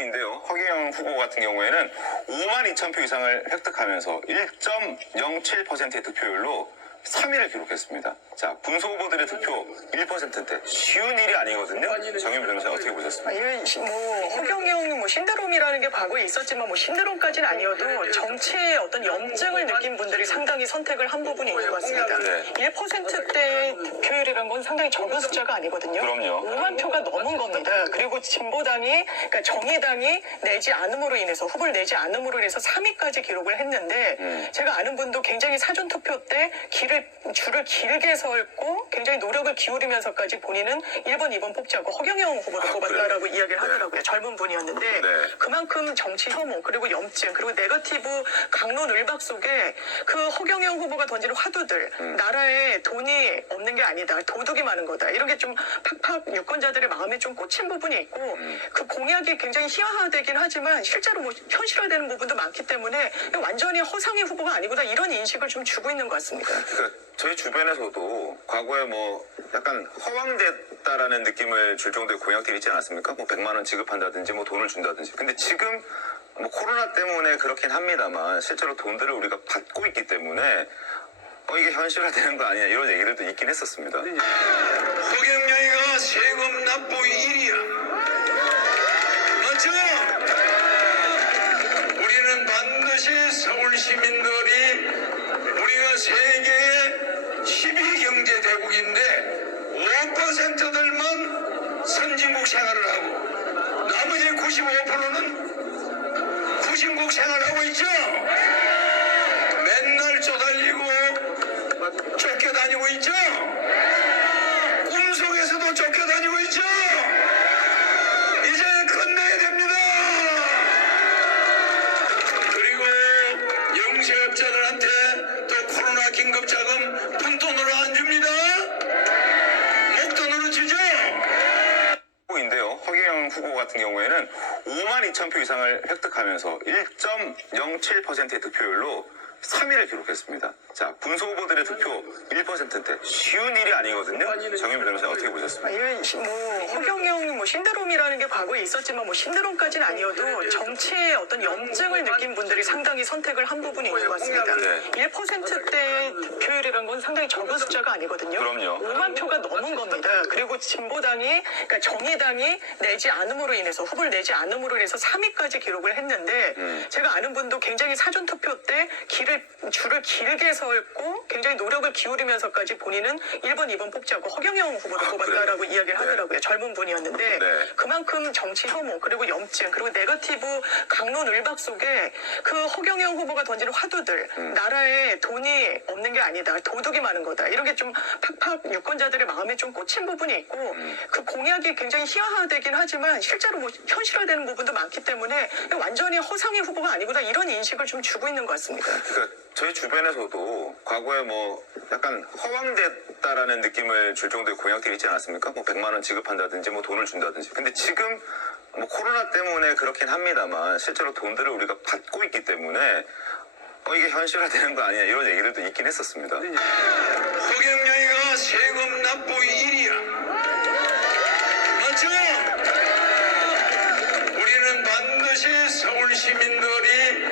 인데요. 허경영 후보 같은 경우에는 5만 2천 표 이상을 획득하면서 1.07%의 득표율로 3위를 기록했습니다. 자, 군소 후보들의 득표 1%인데 쉬운 일이 아니거든요. 정의민 변호사 어떻게 보셨습니까? 이런 허경영 신드롬이라는 게 과거에 있었지만 신드롬까지는 아니어도 정치의 어떤 염증을 느낀 분들이 상당히 선택을 한 부분이 있는 것 같습니다. 네. 1%대의 득표율이라는 건 상당히 적은 숫자가 아니거든요. 그럼요. 5만 표가 넘은 겁니다. 그리고 진보당이, 그러니까 정의당이 내지 않음으로 인해서, 후보를 내지 않음으로 인해서 3위까지 기록을 했는데, 제가 아는 분도 굉장히 사전투표 때 줄을 길게 서고 굉장히 노력을 기울이면서까지 본인은 1번, 2번 뽑지 않고 허경영 후보를 뽑았다라고 이야기를 하더라고요. 젊은 분이었는데 그만큼 정치 혐오 그리고 염증 그리고 네거티브 강론 을박 속에 그 허경영 후보가 던지는 화두들 나라에 돈이 없는 게 아니다. 도둑이 많은 거다. 이런 게 좀 팍팍 유권자들의 마음에 좀 꽂힌 부분이 있고 그 공약이 굉장히 희화화되긴 하지만 실제로 현실화되는 부분도 많기 때문에 완전히 허상의 후보가 아니구나 이런 인식을 좀 주고 있는 것 같습니다. 저희 주변에서도 과거에 약간 허황됐다라는 느낌을 줄 정도의 공약들이 있지 않았습니까? 100만 원 지급한다든지 돈을 준다든지. 근데 지금 코로나 때문에 그렇긴 합니다만 실제로 돈들을 우리가 받고 있기 때문에 이게 현실화되는 거 아니냐 이런 얘기들도 있긴 했었습니다. 허경영이가 세금 납부 1위야. 맞죠? 우리는 반드시 서울 시민들이 우리가 세계의 10위 경제 대국인데 5%들만 선진국 생활을 하고 나머지 95%는 후진국 생활하고 있죠. 맨날 쪼달리고 쫓겨다니고 있죠. 꿈속에서도 쫓겨다니고 있죠. 이제 끝내야 됩니다. 그리고 영세업자들한테 또 코로나 긴급자금 푼돈으로 안 줍니다. 목돈으로 주죠. 인데요. 허경영 후보 같은 경우에는 5만 2천 표 이상을 획득하면서 1.07%의 득표율로 3위를 기록했습니다. 자, 군소 후보들의 득표 1%인데 쉬운 일이 아니거든요. 정의민 변호사 어떻게 보셨습니까? 이런 허경영 신드롬이라는 게 과거에 있었지만 신드롬까지는 아니어도 정치의 어떤 염증을 느낀 분들이 상당히 선택을 한 부분이 있는 것 같습니다. 네. 1%대의 득표율이라는 건 상당히 적은 숫자가 아니거든요. 그럼요. 5만 표가 넘은 겁니다. 그리고 진보당이, 그러니까 정의당이 내지 않음으로 인해서, 후보를 내지 않음으로 인해서 3위까지 기록을 했는데, 제가 아는 분도 굉장히 사전투표 때 줄을 길게 서고 굉장히 노력을 기울이면서까지 본인은 1번, 2번 뽑지 않고 허경영 후보를 뽑았다라고 이야기를 하더라고요. 젊은 분이었는데 그만큼 정치 혐오 그리고 염증 그리고 네거티브 강론 을박 속에 그 허경영 후보가 던지는 화두들 나라에 돈이 없는 게 아니다. 도둑이 많은 거다. 이런 게 좀 팍팍 유권자들의 마음에 좀 꽂힌 부분이 있고 그 공약이 굉장히 희화화되긴 하지만 실제로 현실화되는 부분도 많기 때문에 완전히 허상의 후보가 아니구나 이런 인식을 좀 주고 있는 것 같습니다. 저희 주변에서도 과거에 약간 허황됐다라는 느낌을 줄 정도의 공약들이 있지 않았습니까? 100만 원 지급한다든지 돈을 준다든지. 근데 지금 코로나 때문에 그렇긴 합니다만 실제로 돈들을 우리가 받고 있기 때문에 이게 현실화되는 거 아니냐 이런 얘기들도 있긴 했었습니다. 허경영이가 세금 납부 1위야. 맞죠? 우리는 반드시 서울 시민들이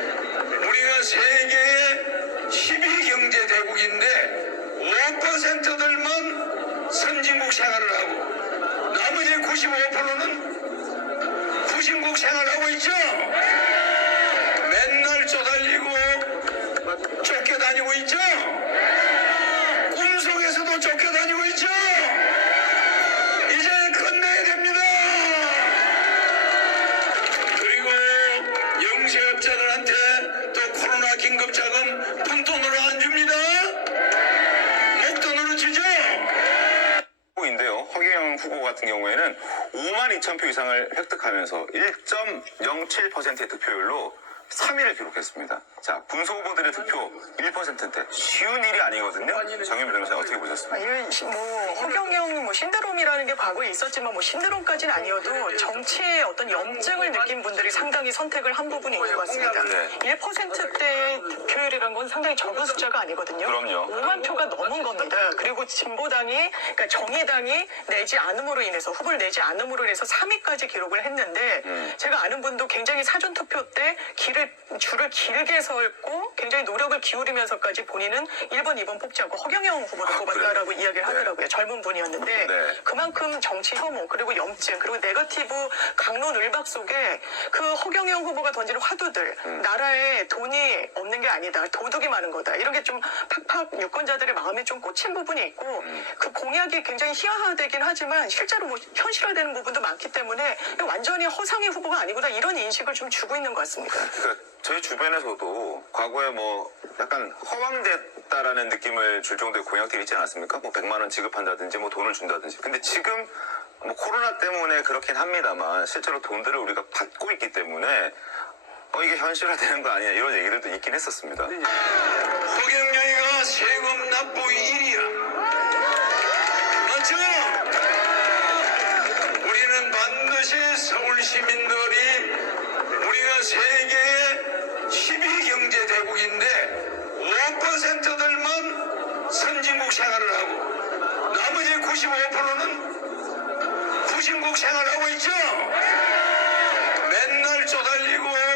우리가 세계의 10위 경제 대국인데 5%들만 선진국 생활을 하고 나머지 95%는 후진국 생활하고 있죠. 맨날 쪼달리고 쫓겨다니고 있죠. 꿈속에서도 쫓겨다니고 있죠. 이제 끝내야 됩니다. 그리고 영세업자들한테 또 코로나 긴급자금 푼돈으로 안 줍니다. 목돈으로 주죠. 인데요. 허경영 후보 같은 경우에는 5만 2천 표 이상을 획득하면서 1.07%의 득표율로 3위를 기록했습니다. 자, 군소 후보들의 득표 1%인데 쉬운 일이 아니거든요. 정현미 변호사 어떻게 보셨습니까? 이런 허경영 신드롬이라는 게 과거에 있었지만 신드롬까지는 아니어도 정치의 어떤 염증을 느낀 분들이 상당히 선택을 한 부분이 있는 것 같습니다. 네. 1%대의 득표율이라는 건 상당히 적은 숫자가 아니거든요. 그럼요. 5만 표가 넘은 겁니다. 그리고 진보당이, 그러니까 정의당이 내지 않음으로 인해서, 후보를 내지 않음으로 인해서 3위까지 기록을 했는데, 제가 아는 분도 굉장히 사전투표 때 줄을 길게 서고 굉장히 노력을 기울이면서까지 본인은 1번, 2번 뽑지 않고 허경영 후보를 뽑았다라고 그래요? 이야기를 하더라고요. 젊은 분이었는데, 네. 그만큼 정치 혐오, 그리고 염증, 그리고 네거티브 강론을박 속에 그 허경영 후보가 던지는 화두들, 나라에 돈이 없는 게 아니다, 도둑이 많은 거다, 이런 게 좀 팍팍 유권자들의 마음에 좀 꽂힌 부분이 있고, 그 공약이 굉장히 희화화되긴 하지만 실제로 현실화되는 부분도 많기 때문에 완전히 허상의 후보가 아니구나, 이런 인식을 좀 주고 있는 것 같습니다. 그러니까 저희 주변에서도 과거에 약간 허황됐다라는 느낌을 줄 정도의 공약들이 있지 않았습니까? 100만 원 지급한다든지 돈을 준다든지. 근데 지금 코로나 때문에 그렇긴 합니다만 실제로 돈들을 우리가 받고 있기 때문에 이게 현실화되는 거 아니냐 이런 얘기들도 있긴 했었습니다. 허경영이가 세금 납부 1위야. 맞죠? 우리는 반드시 서울 시민들이 우리가 세계의 12 경제 대국인데 5%들만 선진국 생활을 하고 나머지 95%는 후진국 생활하고 있죠. 맨날 쪼달리고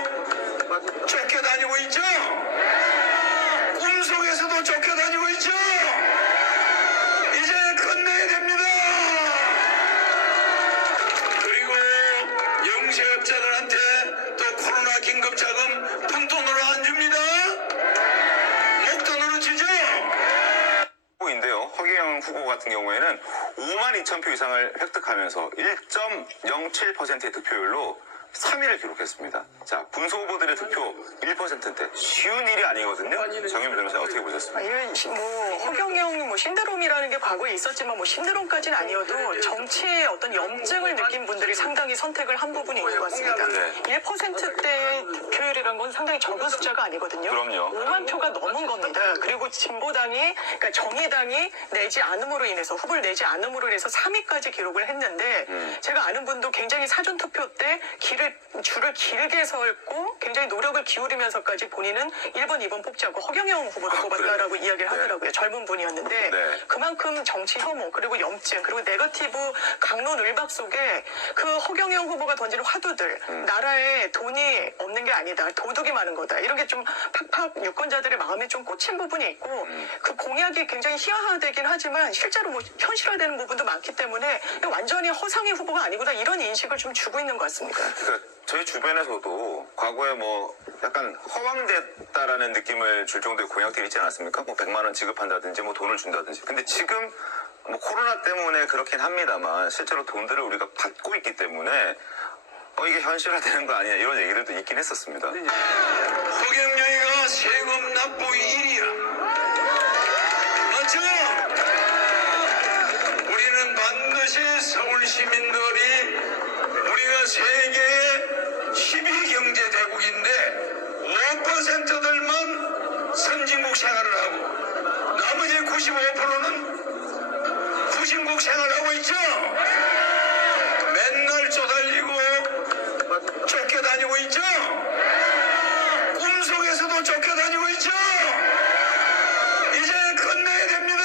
쫓겨다니고 있죠. 꿈속에서도 쫓겨다니고 있죠. 이제 끝내야 됩니다. 그리고 영세업자들한테 또 코로나 긴급자금 푼돈으로 안 줍니다. 목돈으로 주죠. 후보인데요. 허경영 후보 같은 경우에는 5만 2천 표 이상을 획득하면서 1.07%의 득표율로 3위를 기록했습니다. 자, 군소 후보들의 득표 1%인데 쉬운 일이 아니거든요. 정현미 변호사 어떻게 보셨습니까? 이런 허경영 신드롬이라는 게 과거에 있었지만 신드롬까지는 아니어도 정치의 어떤 염증을 느낀 분들이 상당히 선택을 한 부분이 있는 것 같습니다. 네. 1%대의 득표율이라는 건 상당히 적은 숫자가 아니거든요. 그럼요. 5만 표가 넘은 겁니다. 그리고 진보당이, 그러니까 정의당이 내지 않음으로 인해서, 후보를 내지 않음으로 인해서 3위까지 기록을 했는데, 제가 아는 분도 굉장히 사전투표 때 줄을 길게 서고 굉장히 노력을 기울이면서까지 본인은 1번, 2번 뽑지 않고 허경영 후보를 뽑았다라고 그래요? 이야기를 네. 하더라고요. 젊은 분이었는데, 네. 그만큼 정치 혐오, 그리고 염증, 그리고 네거티브 강론을박 속에 그 허경영 후보가 던지는 화두들, 나라에 돈이 없는 게 아니다, 도둑이 많은 거다, 이런 게 좀 팍팍 유권자들의 마음에 좀 꽂힌 부분이 있고, 그 공약이 굉장히 희화화되긴 하지만 실제로 현실화되는 부분도 많기 때문에 완전히 허상의 후보가 아니구나, 이런 인식을 좀 주고 있는 것 같습니다. 그러니까 저희 주변에서도 과거에 약간 허황됐다라는 느낌을 줄 정도의 공약들이 있지 않았습니까? 100만 원 지급한다든지 돈을 준다든지. 근데 지금 코로나 때문에 그렇긴 합니다만 실제로 돈들을 우리가 받고 있기 때문에 이게 현실화되는 거 아니냐 이런 얘기들도 있긴 했었습니다. 허경영이가 세금 납부 1위야. 맞죠? 우리는 반드시 서울 시민들이 우리가 세계의 12 경제 대국인데 5%들만 선진국 생활을 하고 나머지 95%는 후진국 생활하고 있죠. 맨날 쪼달리고 쫓겨다니고 있죠. 꿈속에서도 쫓겨다니고 있죠. 이제 끝내야 됩니다.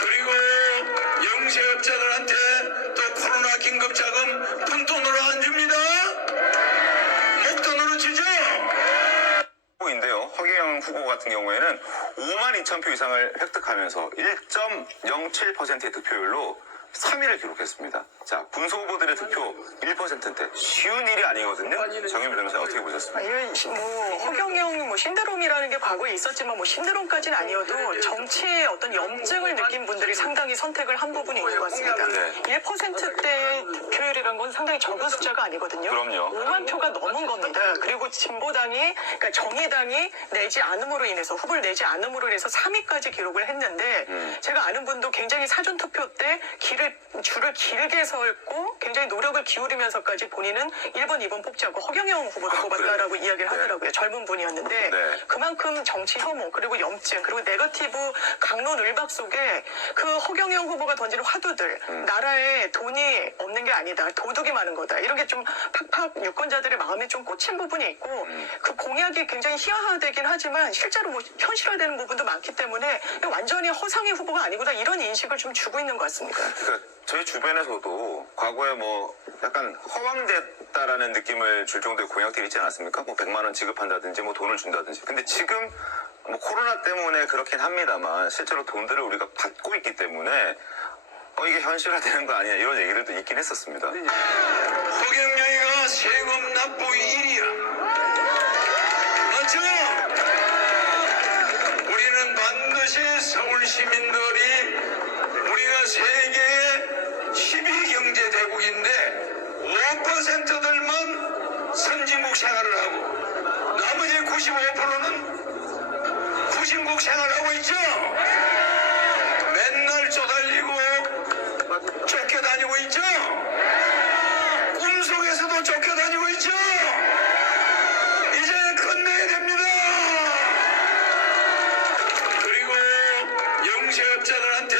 그리고 영세업자들한테 또 코로나 긴급자금 푼돈으로 안 줍니다. 목돈으로 주죠. 후보인데요. 허경영 후보 같은 경우에는 5만 2천 표 이상을 획득하면서 1.07%의 득표율로 3위를 기록했습니다. 자, 군소 후보들의 득표 1%인데 쉬운 일이 아니거든요. 정현미 변호사 어떻게 보셨습니까? 이런 허경영 신드롬이라는 게 과거에 있었지만 신드롬까지는 아니어도 정치의 어떤 염증을 느낀 분들이 상당히 선택을 한 부분이 있는 것 같습니다. 네. 1%대의 득표율이라는 건 상당히 적은 숫자가 아니거든요. 그럼요. 5만 표가 넘은 겁니다. 그리고 진보당이, 그러니까 정의당이 내지 않음으로 인해서, 후보를 내지 않음으로 인해서 3위까지 기록을 했는데, 제가 아는 분도 굉장히 사전투표 때 줄을 길게 서고 굉장히 굉장히 노력을 기울이면서까지 본인은 1번, 2번 뽑지 않고 허경영 후보를 뽑았다라고 그래요? 이야기를 네. 하더라고요. 젊은 분이었는데 네. 그만큼 정치 혐오 그리고 염증 그리고 네거티브 강론 을박 속에 그 허경영 후보가 던지는 화두들 나라에 돈이 없는 게 아니다. 도둑이 많은 거다. 이런 게 좀 팍팍 유권자들의 마음에 좀 꽂힌 부분이 있고 그 공약이 굉장히 희화화되긴 하지만 실제로 뭐 현실화되는 부분도 많기 때문에 완전히 허상의 후보가 아니구나 이런 인식을 좀 주고 있는 것 같습니다. 그러니까 저희 주변에서도 과거에 뭐 약간 허황됐다라는 느낌을 줄 정도의 공약들이 있지 않았습니까? 뭐 100만 원 지급한다든지 뭐 돈을 준다든지. 근데 지금 뭐 코로나 때문에 그렇긴 합니다만 실제로 돈들을 우리가 받고 있기 때문에 이게 현실화되는 거 아니냐 이런 얘기들도 있긴 했었습니다. 허경영이가 세금 납부 1위야. 맞죠? 우리는 반드시 서울 시민들이 우리가 세계의 10위 경제 대국인데 5%들만 선진국 생활을 하고 나머지 95%는 후진국 생활하고 있죠. 맨날 쪼달리고 쫓겨다니고 있죠. 꿈속에서도 쫓겨다니고 있죠. 이제 끝내야 됩니다. 그리고 영세업자들한테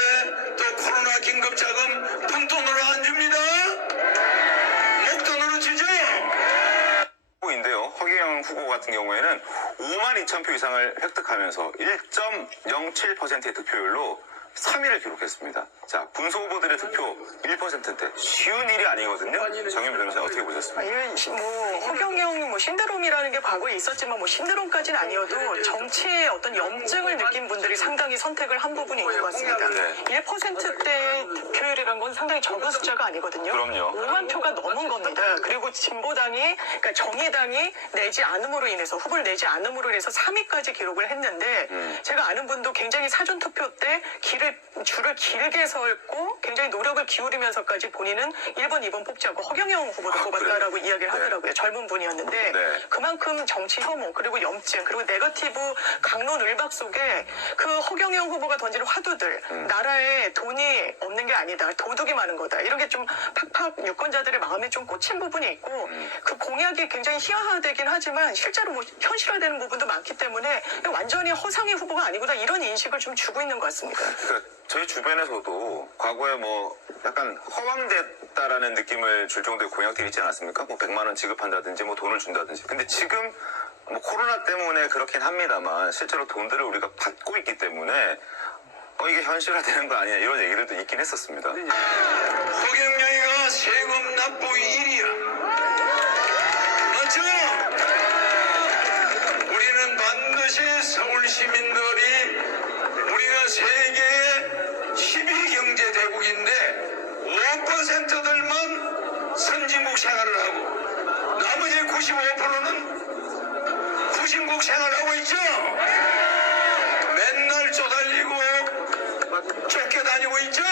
또 코로나 긴급자금 푼돈으로 안 줍니다. 목돈으로 주죠. 후보인데요. 허경영 후보 같은 경우에는 5만 2천 표 이상을 획득하면서 1.07%의 득표율로 3위를 기록했습니다. 자, 군소 후보들의 득표 1%인데 쉬운 일이 아니거든요. 정윤 변호사 어떻게 보셨습니까? 이런 뭐 허경영 뭐 신드롬이라는 게 과거에 있었지만 뭐 신드롬까지는 아니어도 정치의 어떤 염증을 느낀 분들이 상당히 선택을 한 부분이 있는 것 같습니다. 네. 1%대 득표율이라는 건 상당히 적은 숫자가 아니거든요. 그럼요. 5만 표가 넘은 겁니다. 그리고 진보당이 그러니까 정의당이 내지 않음으로 인해서 후보를 내지 않음으로 인해서 3위까지 기록을 했는데 제가 아는 분도 굉장히 사전 투표 때 줄을 길게 서고 굉장히 노력을 기울이면서까지 본인은 1번, 2번 뽑지 않고 허경영 후보를 뽑았다라고 그래요? 이야기를 네. 하더라고요. 젊은 분이었는데 네. 그만큼 정치 혐오 그리고 염증 그리고 네거티브 강론 을박 속에 그 허경영 후보가 던지는 화두들 나라에 돈이 없는 게 아니다. 도둑이 많은 거다. 이런 게 좀 팍팍 유권자들의 마음에 좀 꽂힌 부분이 있고 그 공약이 굉장히 희화화되긴 하지만 실제로 뭐 현실화되는 부분도 많기 때문에 완전히 허상의 후보가 아니구나 이런 인식을 좀 주고 있는 것 같습니다. 그러니까 저희 주변에서도 과거에 뭐 약간 허황됐다라는 느낌을 줄 정도의 공약들이 있지 않았습니까? 뭐 100만 원 지급한다든지 뭐 돈을 준다든지. 근데 지금 뭐 코로나 때문에 그렇긴 합니다만 실제로 돈들을 우리가 받고 있기 때문에 이게 현실화되는 거 아니냐 이런 얘기들도 있긴 했었습니다. 허경영이가 세금 납부 1위야. 맞죠? 우리는 반드시 서울 시민들이 우리가 세계의 10위 경제 대국인데 5%들만 선진국 생활을 하고 나머지 95%는 후진국 생활하고 있죠. 맨날 쪼달리고 쫓겨다니고 있죠.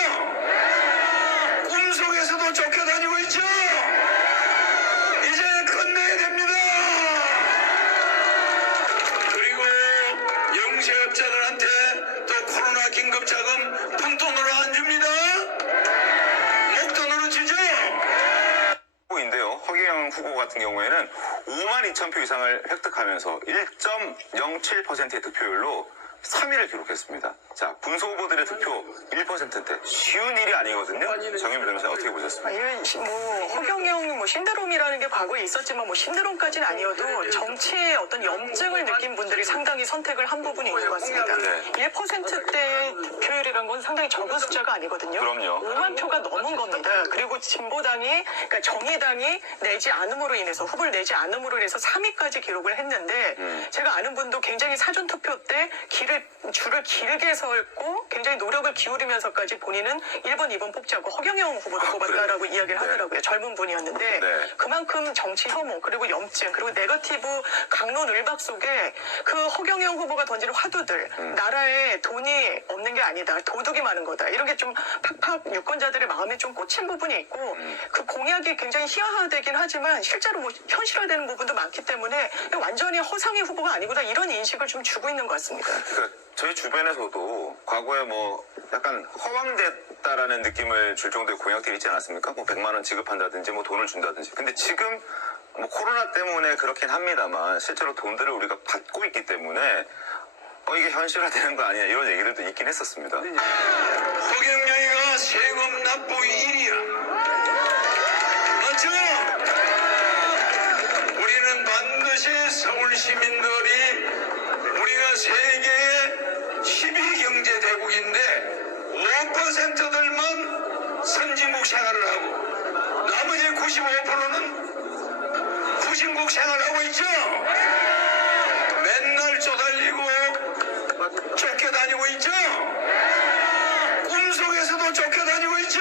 꿈속에서도 쫓겨다니고 있죠. 이제 끝내야 됩니다. 그리고 영세업자들한테 또 코로나 긴급자금 푼돈으로 안 줍니다. 목돈으로 주죠. 후보인데요. 허경영 후보 같은 경우에는 5만 2천 표 이상을 획득하면서 1.07%의 득표율로 3위를 기록했습니다. 자, 군소 후보들의 득표 1%인데 쉬운 일이 아니거든요. 정윤 변호사 어떻게 보셨습니까? 이런 뭐 허경영 뭐 신드롬이라는 게 과거에 있었지만 뭐 신드롬까지는 아니어도 정치의 어떤 염증을 느낀 분들이 상당히 선택을 한 부분이 있는 것 같습니다. 네. 1%대 득표율이라는 건 상당히 적은 숫자가 아니거든요. 그럼요. 5만 표가 넘은 겁니다. 그리고 진보당이 그러니까 정의당이 내지 않음으로 인해서 후보를 내지 않음으로 인해서 3위까지 기록을 했는데 제가 아는 분도 굉장히 사전 투표 때 줄을 길게 서고 굉장히 노력을 기울이면서까지 본인은 1번, 2번 뽑지 않고 허경영 후보를 뽑았다라고 그래요? 이야기를 네. 하더라고요. 젊은 분이었는데 네. 그만큼 정치 혐오 그리고 염증 그리고 네거티브 강론 을박 속에 그 허경영 후보가 던지는 화두들 나라에 돈이 없는 게 아니다. 도둑이 많은 거다. 이런 게 좀 팍팍 유권자들의 마음에 좀 꽂힌 부분이 있고 그 공약이 굉장히 희화화되긴 하지만 실제로 뭐 현실화되는 부분도 많기 때문에 완전히 허상의 후보가 아니구나 이런 인식을 좀 주고 있는 것 같습니다. 그러니까 저희 주변에서도 과거에 뭐 약간 허황됐다라는 느낌을 줄 정도의 공약들이 있지 않았습니까? 뭐 100만 원 지급한다든지 뭐 돈을 준다든지. 근데 지금 뭐 코로나 때문에 그렇긴 합니다만 실제로 돈들을 우리가 받고 있기 때문에 이게 현실화되는 거 아니냐 이런 얘기들도 있긴 했었습니다. 허경영이가 세금 납부 1위야. 맞죠? 우리는 반드시 서울 시민들이 우리가 세계의 12경제 대국인데 5%들만 선진국 생활을 하고 나머지 95%는 후진국 생활하고 있죠. 맨날 쪼달리고 쫓겨다니고 있죠. 꿈속에서도 쫓겨다니고 있죠.